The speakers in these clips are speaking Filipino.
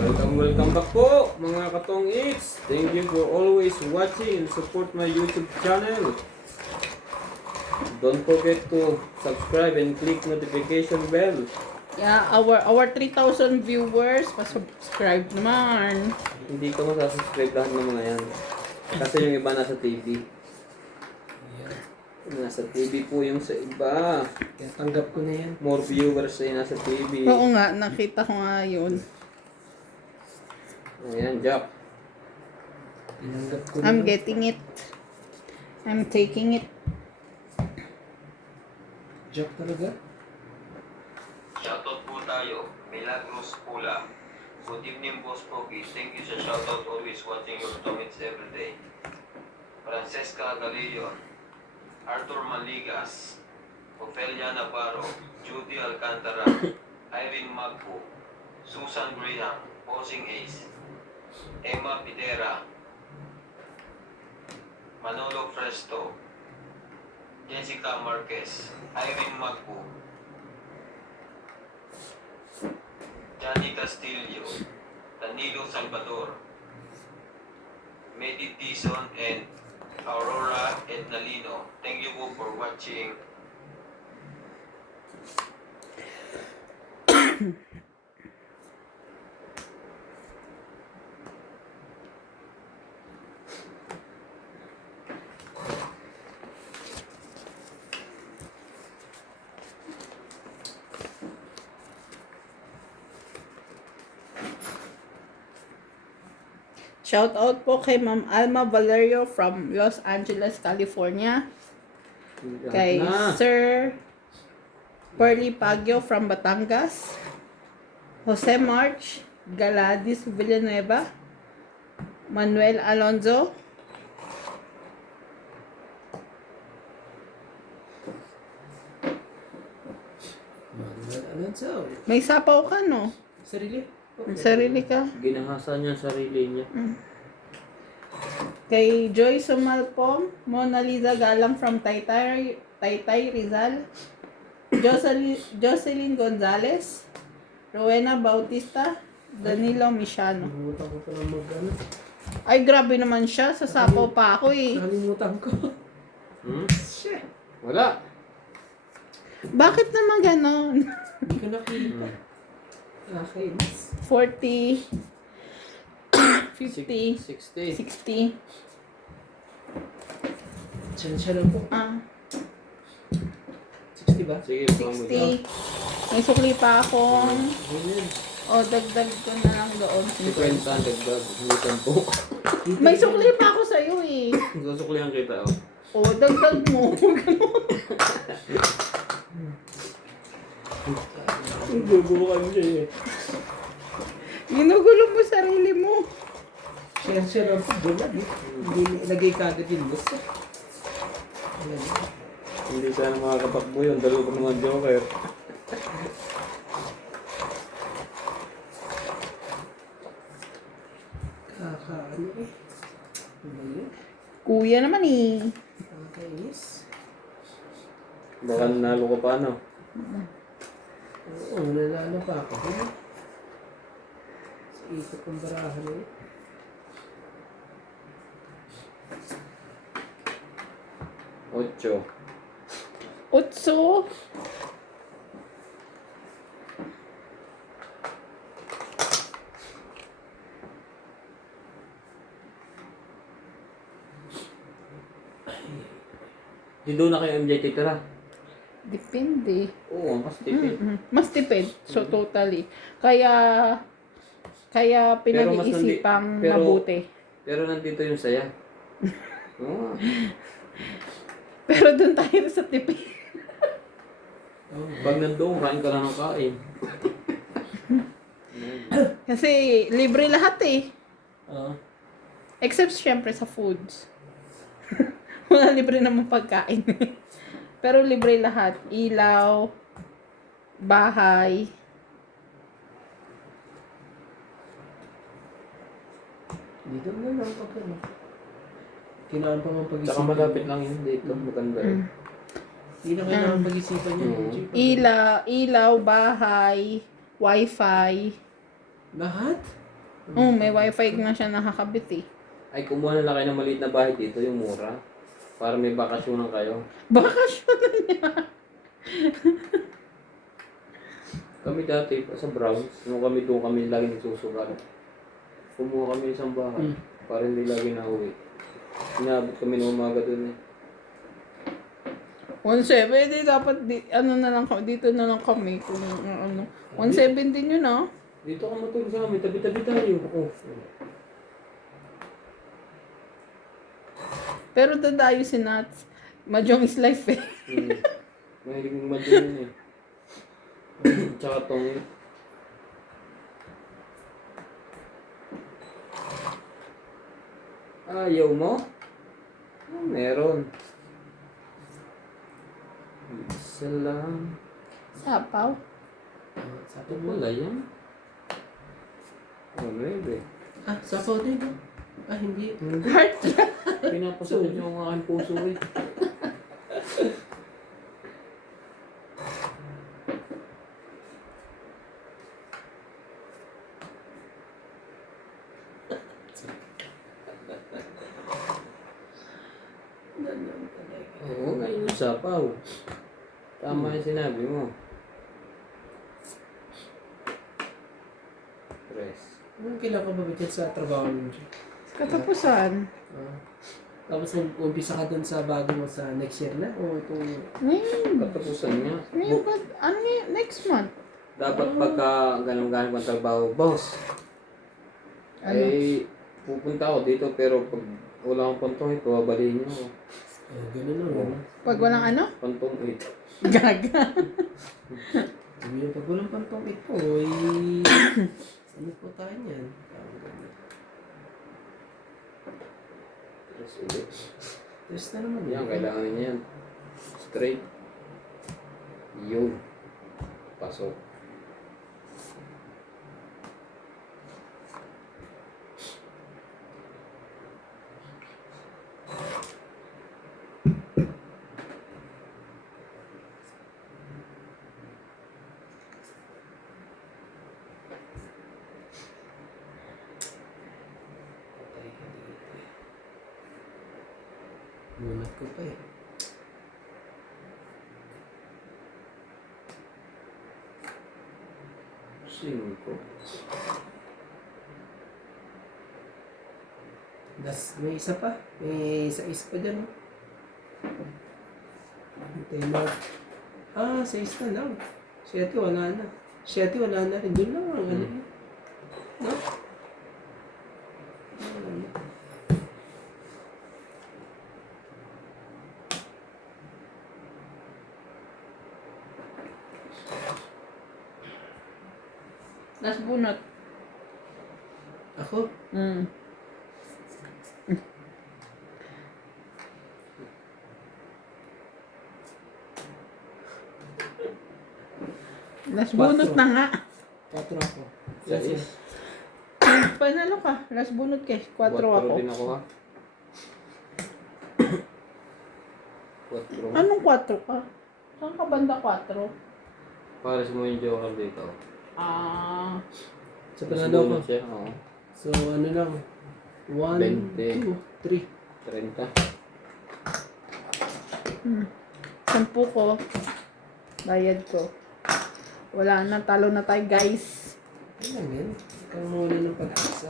Welcome back po mga Katong Eats. Thank you for always watching and support my YouTube channel. Don't forget to subscribe and click notification bell. Yeah, our 3,000 viewers, pa-subscribe naman. Hindi ka masasubscribe lahat ng mga yan. Kasi yung iba nasa TV. Nasa TV po yung sa iba. Kaya tanggap ko na yan. More viewers ay nasa TV. Oo nga, nakita ko nga yun. Ayan, Jack. Tinanggap ko na I'm yan. getting it. I'm taking it. Jack talaga? Shoutout po tayo, Milagros Pula. Good evening, Boss Pogi. Thank you sa shoutout, always watching your comments every day. Francesca Galillo, Arthur Maligas, Ofelia Navarro, Judy Alcantara, Irene Magpo, Susan Graham, Posing Ace, Emma Pidera, Manolo Fresto, Jessica Marquez, Irene Magpo, Johnny Castillo, Danilo Salvador, Medi Tison, and Aurora Ednalino. Thank you po for watching. Shout out po kay Ma'am Alma Valerio from Los Angeles, California. Kay Na. Sir Perly Pagyo from Batangas. Jose March Galadis Villanueva. Manuel Alonzo. Manuel Alonso. May sapaw ka, no? Sarili? May sarili ka. Ginahasa niya ang sarili niya. Kay Joy Sumalpom, Mona Lisa Galang from Taytay Rizal. Jocelyn Gonzalez. Rowena Bautista. Danilo Misiano. Nalimutan ko pa lang mag-ano. Ay, grabe naman siya. Sa sapaw pa ako eh. Nalimutan ko. Hmm? Shit. Wala. Bakit naman ganon? Hindi ko nakita. Okay. 40, 50, 60. 60. Siya lang po. Ah, 60 ba? Sige, pang mo 60. May sukli pa akong... Ayun. O, dagdag ko na lang doon. 50 ang dagdag. Hindi 10. May sukli pa ako sa'yo eh. Susuklihan kita, oh. O, dagdag mo. Gugukan siya eh. Ginugulo mo sarili mo. Siya lang po. Bulag eh. Hindi ilagay kagad yung gusto. Ayan. Hindi sana makakatakbo yun. Dalawa pa naman joker. Kakaano eh. Ano ba yun? Kuya naman eh. Kakainis. Baka nanalo ka pa, no? Oo, nanalo pa ako. Sa isip ng barahan eh. Ocho. Utso. Di doon na kayo MJ titira. Depende. Oo, mas tipid. Mas tipid. So, totally. Kaya pinag-iisipang pero- mabuti. Pero nandito yung saya. Oo. Pero doon tayo sa tipid. Pag nandoon, kain ka lang ng kain. Kasi libre lahat eh. Oo. Except syempre sa foods. Wala libre naman pagkain. Pero libre lahat. Ilaw, bahay. Dito na lang ako ano. Kailangan pa mang pag-isipan. Tsaka malapit lang yun dito. Maganda yun. Hindi na kailangan pag-isipan yun. Ilaw, bahay, wifi. Lahat? May wifi nga siya nakakabit eh. Ay, kumuha na lang kayo ng maliit na bahay dito, yung mura. Para may bakasyonan kayo. Bakasyon na niya. Kami dati sa Browns, nung kami doon kami lagi nagsusugal. Kumuha kami isang bahay para hindi lagi na uwi. Inabot kami ng umaga doon eh. 170 dapat ano na lang dito na lang kami kung ano. 170 yun ah. Dito ka matulog sa amin, tabi-tabi tayo. Oh. Pero dadayo si Nats. Mahjong is life eh. Mahilig ng madyo yun eh. Tsaka tong... Ayaw mo? Meron. Isa lang. Sapaw. Sapaw mo. Wala yan. Oh, maybe. Sapaw din. No? Hindi. Heart lang. Pinapasod yung aking puso eh. Oo, ngayon yung sapaw. Tama yung sinabi mo. Press. Anong kailangan ka babigyan sa trabaho mo? Katapusan. Tapos umpisa ka dun sa bago mo sa next year na? O itong... Ngayon. Katapusan niya. Ngayon ba? Ano ngayon? Next month? Dapat pagka ganun-ganun kang trabaho, boss. Ano? Eh, pupunta ako dito pero pag wala akong pantong ito, babalihin niyo ako. Ganun lang. Oo. Pag walang ano? Pantong ito. Gaga. Sabi yung pag walang pantong ito, ano po tayo niyan? Yes, ulit. Test na naman. Yan, kailangan niya yan. Straight. Yun. Pasok. Patay ka dito. Munat ko pa eh. Cinco. May isa pa. May isa pa dyan. Hintay mo. 6 na lang. 7 wala na. 7 wala na rin. Doon lang ang ano yun. No? Wala na. Last bunot. Ako? Last bunot na nga. 4 ako. Yes. Panalo ka. Last bunot kay 4 ako. din ako ha. 4. Anong 4 ka? Saan ka banda 4? Para sa mga joker dito. Sa panalo ko. Siya, oo. So ano lang. 1, 20. 2, 3. 30. 10 ko. Bayad ko. Wala na. Talo na tayo guys. Ano lang yan? Ikaw muna ng pag-asa.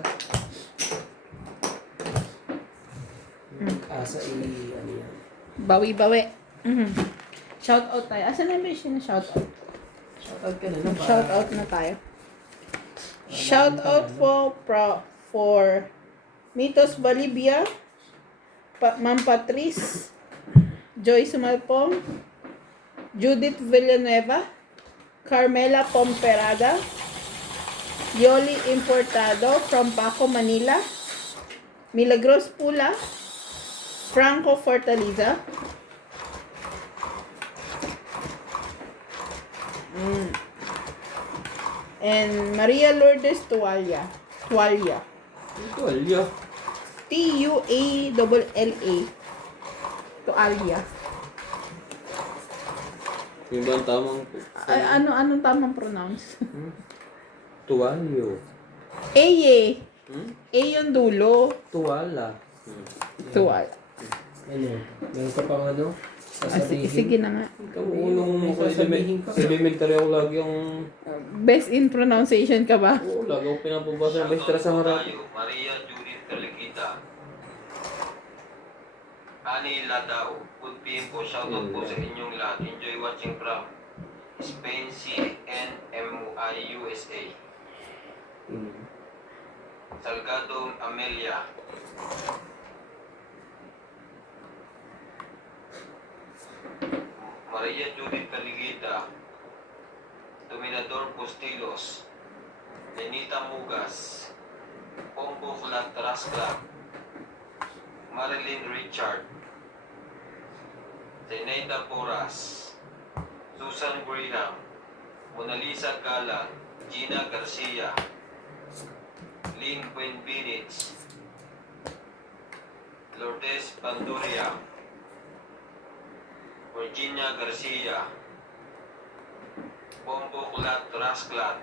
Asa ano yan? Bawi-bawi. Shout out tayo. Asan na ba yung shout out? Shoutout ka na lang. Shout out na tayo. Shout out for Mitos Bolivia, Ma'am Patrice, Joy Sumalpong, Judith Villanueva, Carmela Pomperada, Yoli Importado from Paco, Manila, Milagros Pula, Franco Fortaliza, and Maria Lourdes Tualia. Ito, alya. Tualla. Tualia. Yung ba ang tamang... Anong tamang pronounce? Tuwalyo. A eh. Hmm? A yung dulo. Tuwala. Tuwal. Ano? Meron ka pang ano? Sasabihin? Sige na nga. Unong Sasabihin ka. elementary ako lagi yung... Best in pronunciation ka ba? Oo, lagi ako pinapabasa ng maestra sa harap. Tayo, Maria Judith Caligita. Ani Ladao. Good PM po. Shoutout po sa inyong lahat. Enjoy watching from Spain, CNMI, USA. Salgado Amelia. Maria Judith Caligita. Dominador Postilos. Lenita Mugas. Pombo Trascla. Marilyn Richard. Zenaida Porras. Susan Graham. Mona Lisa Galan. Gina Garcia. Lynn Buenvinich. Lourdes Panduria. Virginia Garcia. Bombo Rasclat.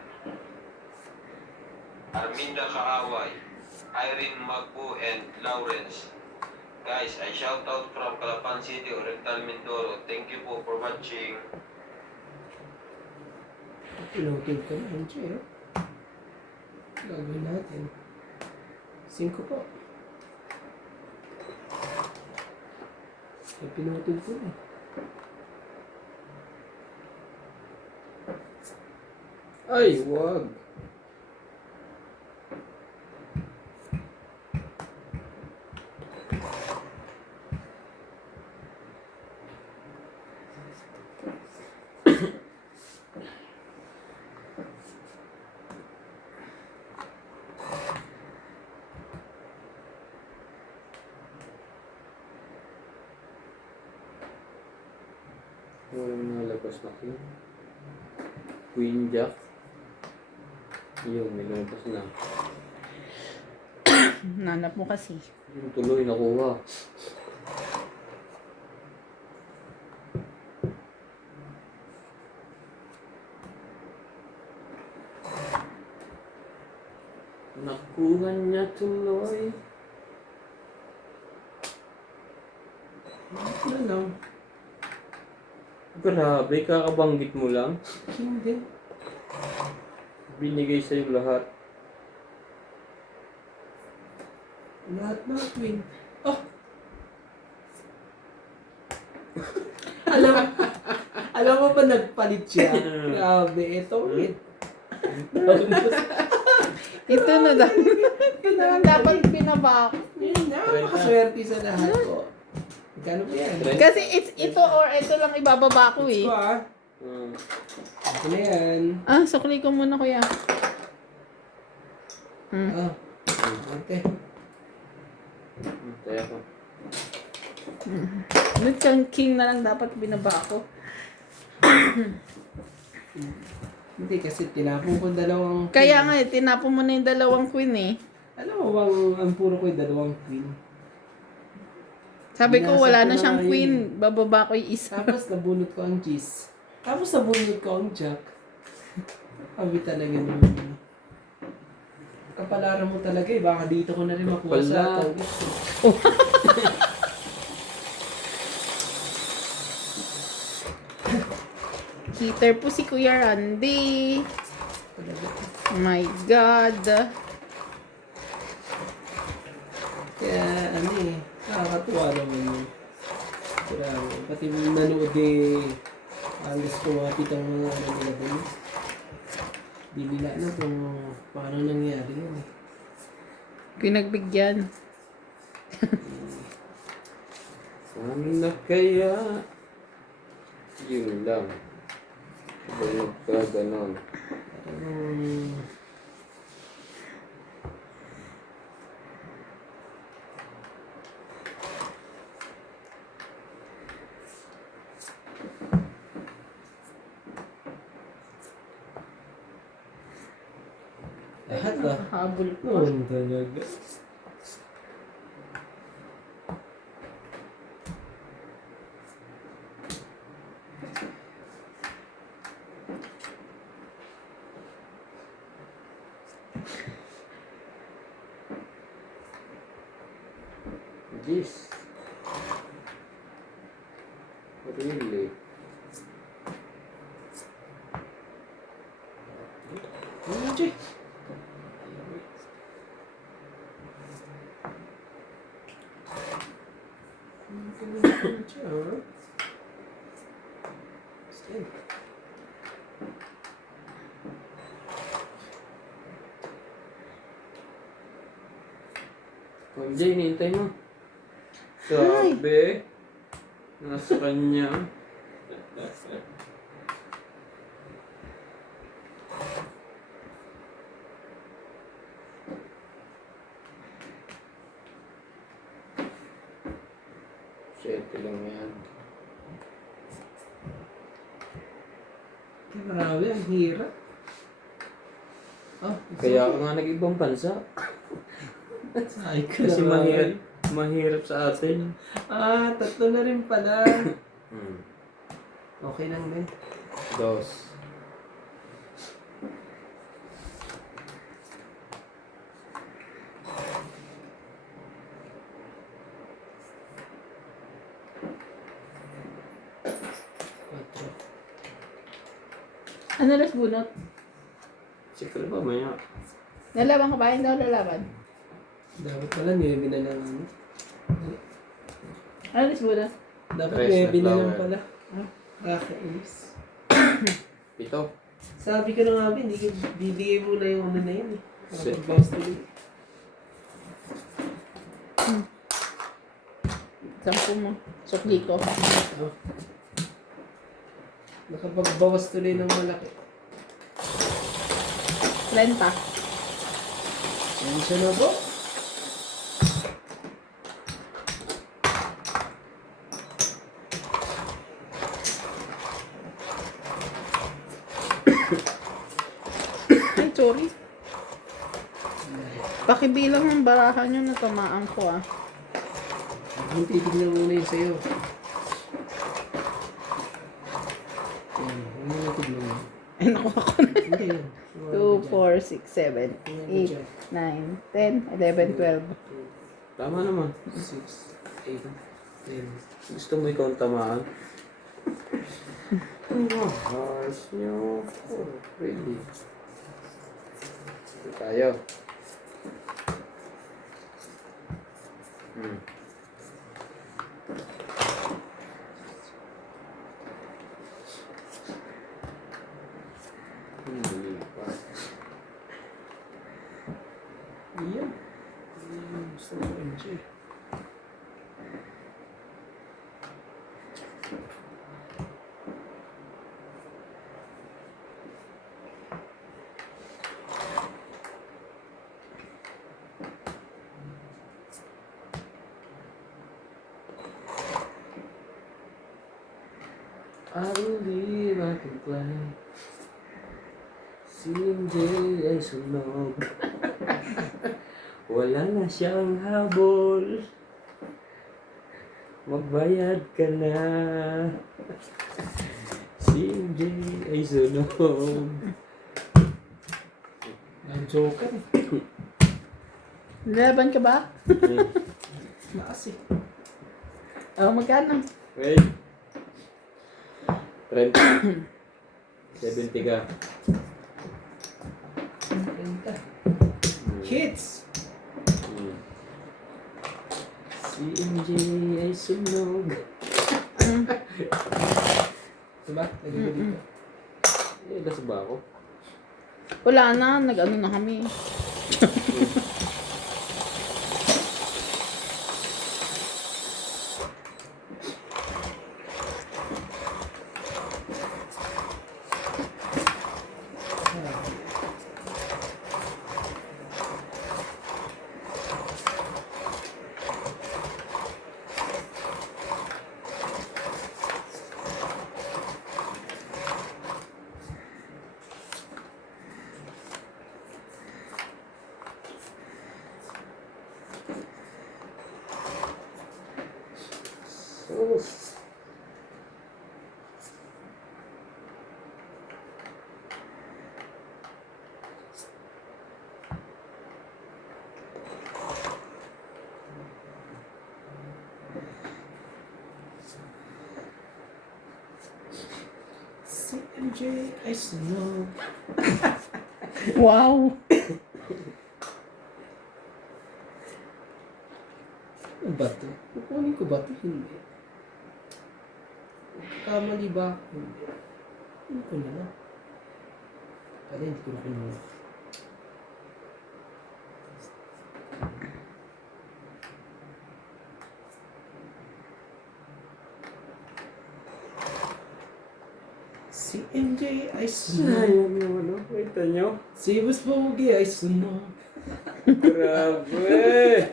Arminda Kaaway. Irene Magbu and Lawrence. Guys, I shout out from Calapan City, Oriental Mindoro. Thank you po for watching. Pinutid ka na, Angie, eh. Gagawin natin. 5 po. Ay, pinutid ko na. Ay, wag. Walang nalabas na Queen. Queen Jack. Yung nilabas na. Nanap mo kasi. Yung tuloy nakuha. Nakuha niya tuloy. Ano lang? Grabe, kakabanggit mo lang. Hindi. Binigay sa'yo lahat. Lahat na, Queen. Oh! alam mo pa nagpalit siya? Grabe, ito, Queen. Ito na daw. Ito na lang dapat pinabak. Yun na, makaswerte sa lahat ko. Magkano ba yan? Kasi ito or ito lang ibababa ko Ito eh. ah. Ito na yan. Ah, sukli ko muna kuya. Ah. Ate. Kaya ko. Ba't kang king na lang dapat binaba ko? Hindi kasi tinapon ko dalawang Kaya nga eh, tinapon mo na yung dalawang queen eh. Alam mo bang ang puro ko yung dalawang queen? Sabi ko Binasa wala ko na siyang nga queen, yun. bababa ko yung isa. Tapos nabunot ko ang cheese. Tapos nabunot ko ang jack. Sabi talaga naman. Kapalaran mo talaga eh. Baka dito ko na rin makuha sa Pala. tawis. Heater po si Kuya Randy. My God. Kaya ano eh. Nakakatuwa naman yun. Grabe. Pati nanood eh. Alas ko mga pitang mga ano nila doon. Di nila alam kung paano nangyari yun eh. Pinagbigyan. Ano na kaya? Yun lang. Balik ka ganon. Lahat ba? Habol ko. Oo, talaga. Jeez. Really? Ano, Jay? Oh, Jay, hinihintay mo. Sabi. Nasa kanya. Siyempre lang yan. Grabe, ang hirap. Oh, Kaya ako nga nag-ibang bansa. Ay, Kasi mahirap sa atin. Ah, tatlo na rin pala. Okay lang din. Dos. Quatro. Ano las bunot? Siyempre ba, maya. Lalaban ka ba? Hindi ako lalaban. Dapat pala may binalang ano. Ano las bunot? Dapat Tres may na binalang flower. pala. Ah, kakainis. Pito. Sabi ko na nga ba, hindi ko bibigay mo na yung ano na yun eh. Sit. Nakapag-bounce tuloy. Sampu mo. Sukli ko. Oh. Nakapagbawas tuloy ng malaki. 30. Yan siya na po. Ay, sorry. Pakibilang ng barahan nyo na tamaan ko ah. Ang titignan muna yun sa'yo. Yan, ano yung tignan mo? Ay, nakuha ko na. Hindi yan. 2, 4, 6, 7, 8, 9, 10, 11, 12. Tama naman. 6, 8, 10. Gusto mo ikaw ang tamaan? Ang harsh nyo. Oh, really? Ito tayo. Lipat. Yan. Gusto ko enjoy. I believe I can fly. Si MJ ay sunog. Wala na siyang habol. Magbayad ka na. Si MJ ay sunog. Ang joker. Lalaban ka ba? Lakas eh. Oh, magkano? Wait. 30. 70 ka. Ganda. Hits! Si MJ ay sunog. Diba? Lagi ko dito. Eh, nasa ba ako? Wala na, nag-ano na kami. Oof. MJ ay sunog. Wow. Ano ba ito? Kukunin ko ba ito? Hindi. Kamali ba? Hindi. Hindi ko na lang. Kaya hindi ko na kinuha. Si MJ ay sunog. Sayang naman, no? Kita nyo? Si Boss Pogi ay sunog. Grabe!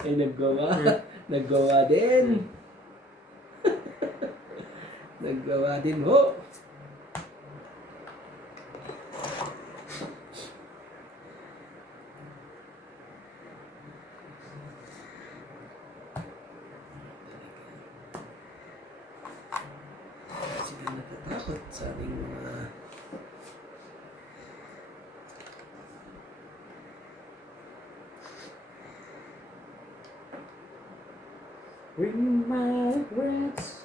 Ay naggawa. Naggawa din. Naggawa din ho. Sige, natatakot sa ating mga Bring my regrets.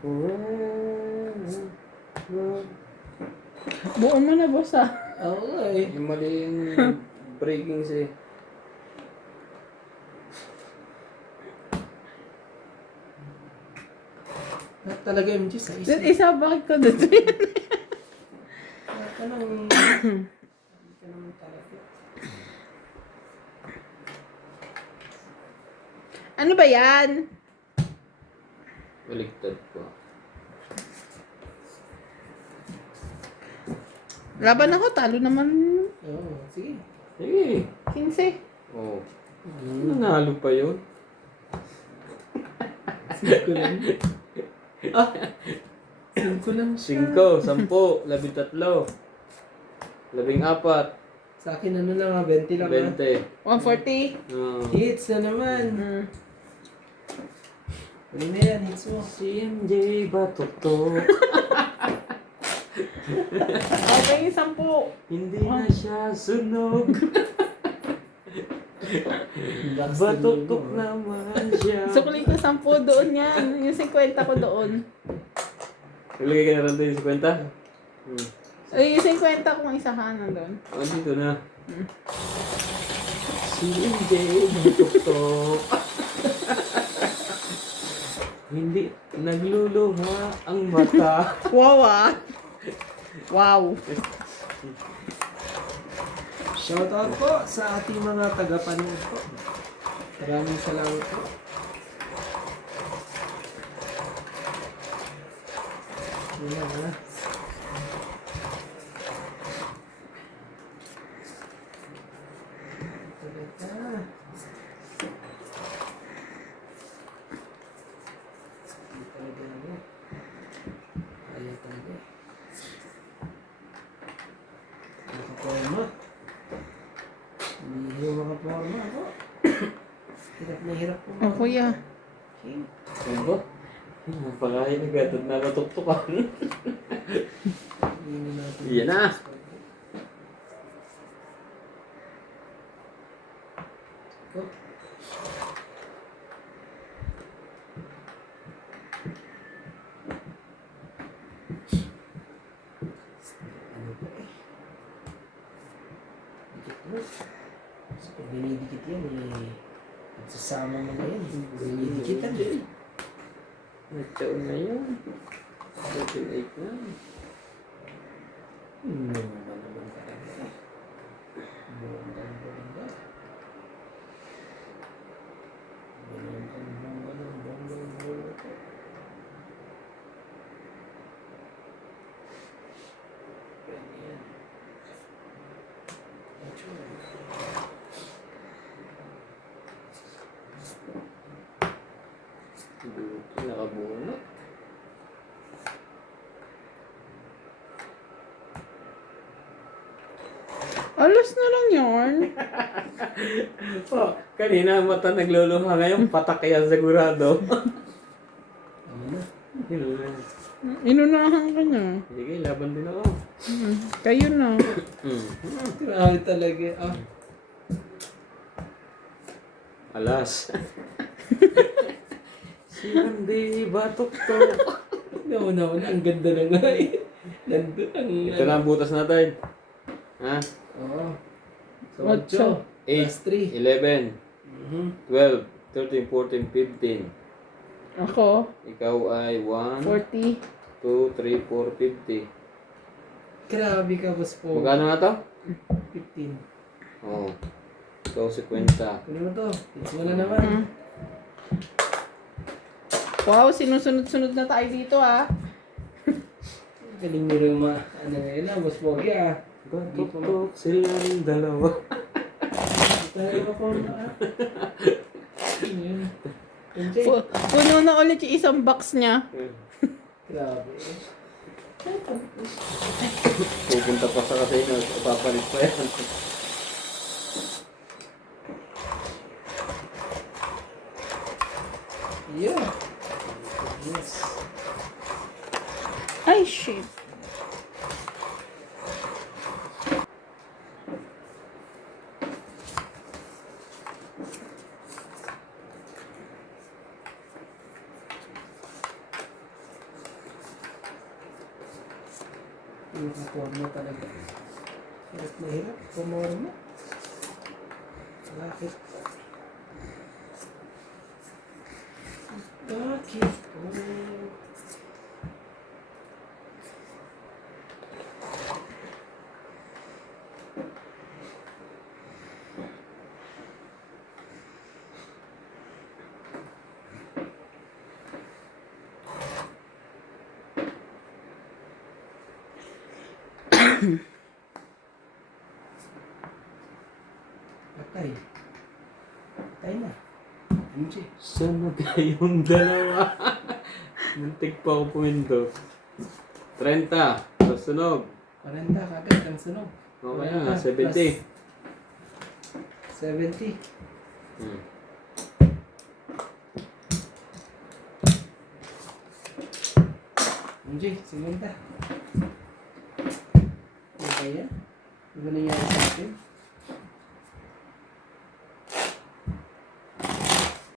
Forever. Buon mo na, boss, ah. Oo eh. Yung mali yung breakings eh. Lahat talaga MG sa isa. Isa, bakit ko dito yan? Lahat ka nang... Hindi ka naman talaga. Ano ba yan? Baligtad ko. Laban ako, talo naman. Oo, sige. Sige. 15. Oh. Nanalo pa yun. Cinco lang. Ah! Cinco lang siya. 5, 10, 13, 14. Sa akin ano lang 20 lang 20. 140. Hits na naman. Huli na yan, hits mo. Si MJ Batutok. Okay, 10. Hindi na siya sunog. Relax Batutok naman siya. Sukli ko 10 doon yan. Yung 50 ko doon. Ilagay ka na rin doon yung 50? Ay, yung 50 kung isahan doon. Oh, dito na. Si MJ Batutok. Hindi nagluluha ang mata. Wow, ah. Wow. Shoutout po sa ating mga tagapanood po. Maraming salamat po. Yan na. Talaga. Hindi talaga ano. Ayaw talaga. Nakaporma. Hindi yung makaporma ako. Hirap na hirap po. Oh, kuya. King. Ano ba? Napakain agad at nakatuktukan. Hindi natin. Yan na. Go. Ano ba eh? Dikit mo. So, pag dinidikit yan eh, nagsasama mo na yan. Dinidikitan. Nagtaon na yun. 38 na. Bongga naman talaga eh. Bongga. Bongga. Pwede yan. Buti nakabunot. Alas na lang yarn. Oh, kanina mata nagluluha ngayon, patak yan sigurado. Ano na? Yun na. Inunahan ka niya. Sige, laban din ako. Kayo na. Grabe talaga. Ah. Si Randy Batok to. Nauna, ang ganda na nga eh. Nandun ang... Ito na ang butas natin. Ha? Oo. So, Ocho. 8 plus 3. 11, Mhm. 12, 13, 14, 15. Ako, Ikaw ay 1, 40. 2, 3, 4, 50. Grabe ka, boss po. Magkano na to? 15. Oo. So, 50. Kunin mo to. It's mo na naman. Mm. Wow, sinusunod-sunod na tayo dito ah. Galing nyo rin ano ngayon na, boss Pogi ah. Batok silang dalawa. Tayo ka po na ah. Yun. MJ. Puno na ulit yung isang box niya. Grabe. Pupunta pa sa kasino. Papalit pa yan. Yeah. Yes. Ay, shit. Yung forma talaga. Hirap na hirap. Pumorma. Bakit? Bakit? Oh. Patay. Patay na. MJ. Sana kayong dalawa. Muntik pa ako pumindo. 30. Tapos sunog. 40 kagad ang sunog. Okay 40 na. 70. 70. Hmm. MJ, 50. Okay yan? Ano nangyari sa atin?